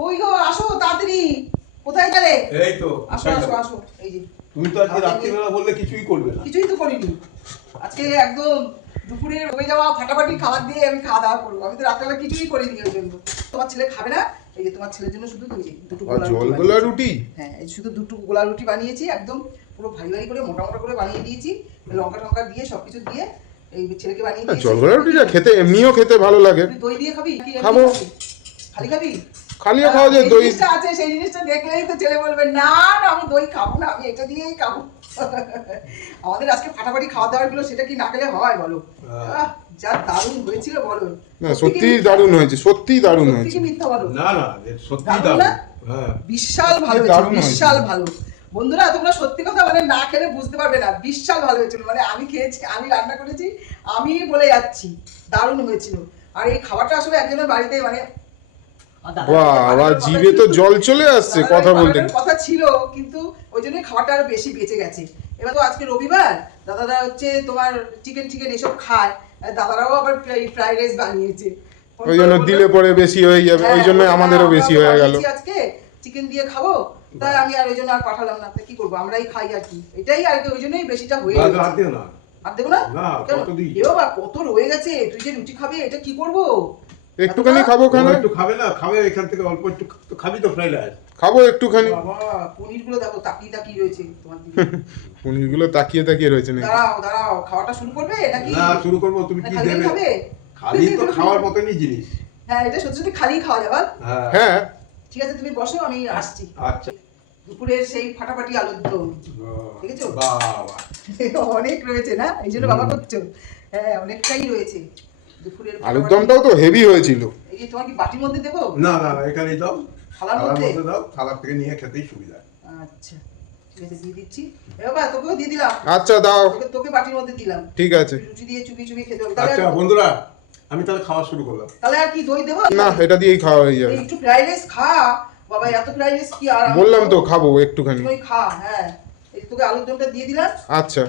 কই গো, আসো তাড়াতাড়ি। কোথায় গেলে? এই তো আসো আসো আসো। এই যে তুমি তো আজকে রাত্রিবেলা বললে কিছুই করবে না। কিছুই তো করিনি আজকে, একদম দুপুরে হয়ে যাওয়া ফাটাফাটি খাবার দিয়ে আমি খাওয়া দাওয়া করবো। আমি তো রাত্রেবেলা কিছুই করিনি ওর জন্য। তোমার ছেলে খাবে না, এই যে তোমার ছেলের জন্য শুধু দুটো জলগোলা রুটি। হ্যাঁ, এই শুধু দুটো গোলা রুটি বানিয়েছি, একদম পুরো ভারী ভারী করে মোটা মোটা করে বানিয়ে দিয়েছি, লঙ্কা টঙ্কা দিয়ে সবকিছু দিয়ে এই ছেলেকে বানিয়ে দিয়েছি। জলগোলা রুটিটা খেতে এমনিও খেতে ভালো লাগে। তুই দই দিয়ে খাবি? খাবো। খালি খাবি? খালিও খাওয়া যায়। এই দই জিনিসটা আছে, সেই জিনিসটা দেখলেই তো ছেলে বলবে না না আমি দই খাবো না, আমি এটা দিয়েই খাবো। আমাদের আজকে ফাটাফাটি খাওয়া দাওয়ার গুলো সেটা কি না খেলে হয় বলো? যা দারুণ হয়েছিল বলো। না, সত্যিই দারুণ হয়েছে, সত্যিই দারুণ সত্যি হয়েছে। কি মিথ্যা বলো? না না, সত্যি দারুণ দারুণ। না? হ্যাঁ, বিশাল ভালো হয়েছে, দারুণ হয়েছে। বিশাল ভালো। বন্ধুরা তোমরা সত্যি কথা মানে না খেলে বুঝতে পারবে না, বিশাল ভালো হয়েছিল। মানে আমি খেয়েছি, আমি রান্না করেছি, আমি বলে যাচ্ছি দারুণ হয়েছিল। আর এই খাবারটা আসলে একজনের বাড়িতে মানে বাবা, জিভে তো জল চলে আসছে কথা বলতে। কথা ছিল, কিন্তু ওই জন্যই খাবারটা আরো বেশি বেঁচে গেছে। এবার তো আজকে রবিবার, দাদারা হচ্ছে তোমার চিকেন চিকেন এসব খায়, দাদারাও আবার ফ্রাইড রাইস বানিয়েছে। ওই জন্য দিলে পরে বেশি হয়ে যাবে, ওই জন্য আমাদেরও বেশি হয়ে গেল। আজকে চিকেন দিয়ে খাবো, তাই আমি আর ওই জন্য আর পাঠালাম না। কি করবো, আমরাই খাই আর কি, এটাই আর কি, ওই জন্যই বেশিটা হয়ে গেছে। আর দিও না। আর দেবো না? না, কত দিই? এ বাবা কত রয়ে গেছে, তুই যে রুটি খাবে এটা কি করবো? একটুখানি খাবো, খানা একটু খাবে না, খাবে এখান থেকে অল্প একটু তো খাবি তো ফ্রাইড রাইস। খাবো একটুখানি। বাবা পনির গুলো দেখো তাকিয়ে তাকিয়ে রয়েছে তোমার দিকে। পনির গুলো তাকিয়ে তাকিয়ে রয়েছে নাকি? দাঁড়াও দাঁড়াও, খাওয়াটা শুরু করবে নাকি? না, শুরু করবো। তুমি কি খালি দেবে? খাবে? খালি তো খাওয়ার মতনই জিনিস। হ্যাঁ, এটা সত্যি সত্যি খালি খাওয়া যাবে। হ্যাঁ হ্যাঁ, ঠিক আছে, তুমি বসো, আমি আসছি। আচ্ছা। দুপুরের সেই ফাটাফাটি আলুর দম, দেখেছো? বাবা, অনেক রয়েছে না, এই জন্য বাবা করছো। হ্যাঁ, অনেকটাই রয়েছে দুপুরের আলুর ফাটাফাটি। দমটাও তো হেভি হয়েছিল। এই যে তোমার কি বাটির মধ্যে দেবো? না না না, এখানেই দাও। থালার থালার মধ্যে? মধ্যে দাও, থালার থেকে নিয়ে খেতেই সুবিধা। আচ্ছা ঠিক আছে, দিয়ে দিচ্ছি। এ বাবা তোকেও দিয়ে দিলাম। আচ্ছা দাও, তোকে বাটির মধ্যে দিলাম। ঠিক আছে। রুটি দিয়ে চুপি চুপি খেতে হবে। আচ্ছা বন্ধুরা, আমি তাহলে খাওয়া শুরু করলাম। তাহলে আর কি দই দেবো? না, এটা দিয়েই খাওয়া হয়ে যাবে। একটু ফ্রাইড রাইস খা বাবা, এত ফ্রাইড রাইস কি আর? বললাম তো খাবো একটুখানি। তুই খা। হ্যাঁ, এই তোকে আলুর দমটা দিয়ে দিলাম আচ্ছা,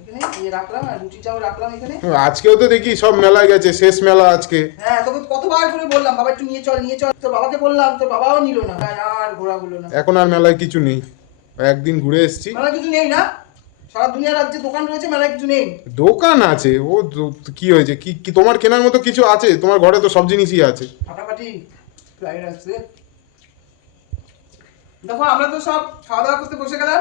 এখানে, এই রাখলাম, আর রুটিটাও রাখলাম এখানে। আজকেও তো দেখি সব মেলায় গেছে, শেষ মেলা আজকে। হ্যাঁ, তোকে কতবার করে বললাম বাবা একটু নিয়ে চল নিয়ে চল, তোর বাবাকে বললাম, তোর বাবাও নিল না। আর ঘোরা হলো না। এখন আর মেলায় কিছু নেই, একদিন ঘুরে এসেছি। মেলায় কিছু নেই না? সারা দুনিয়ার রাজ্যে দোকান রয়েছে, মেলায় কিছু নেই? দোকান আছে, ও কি হয়েছে, কি কি তোমার কেনার মতো কিছু আছে? তোমার ঘরে তো সব জিনিসই আছে। ফাটাফাটি ফ্রাইড রাইস রে। দেখো আমরা তো সব খাওয়া দাওয়া করতে বসে গেলাম,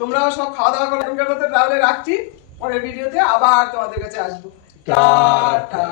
তোমরাও সব খাওয়া দাওয়া করে এখনকার মতো তাহলে রাখছি। পরের ভিডিওতে আবার তোমাদের কাছে আসবো। টাটা।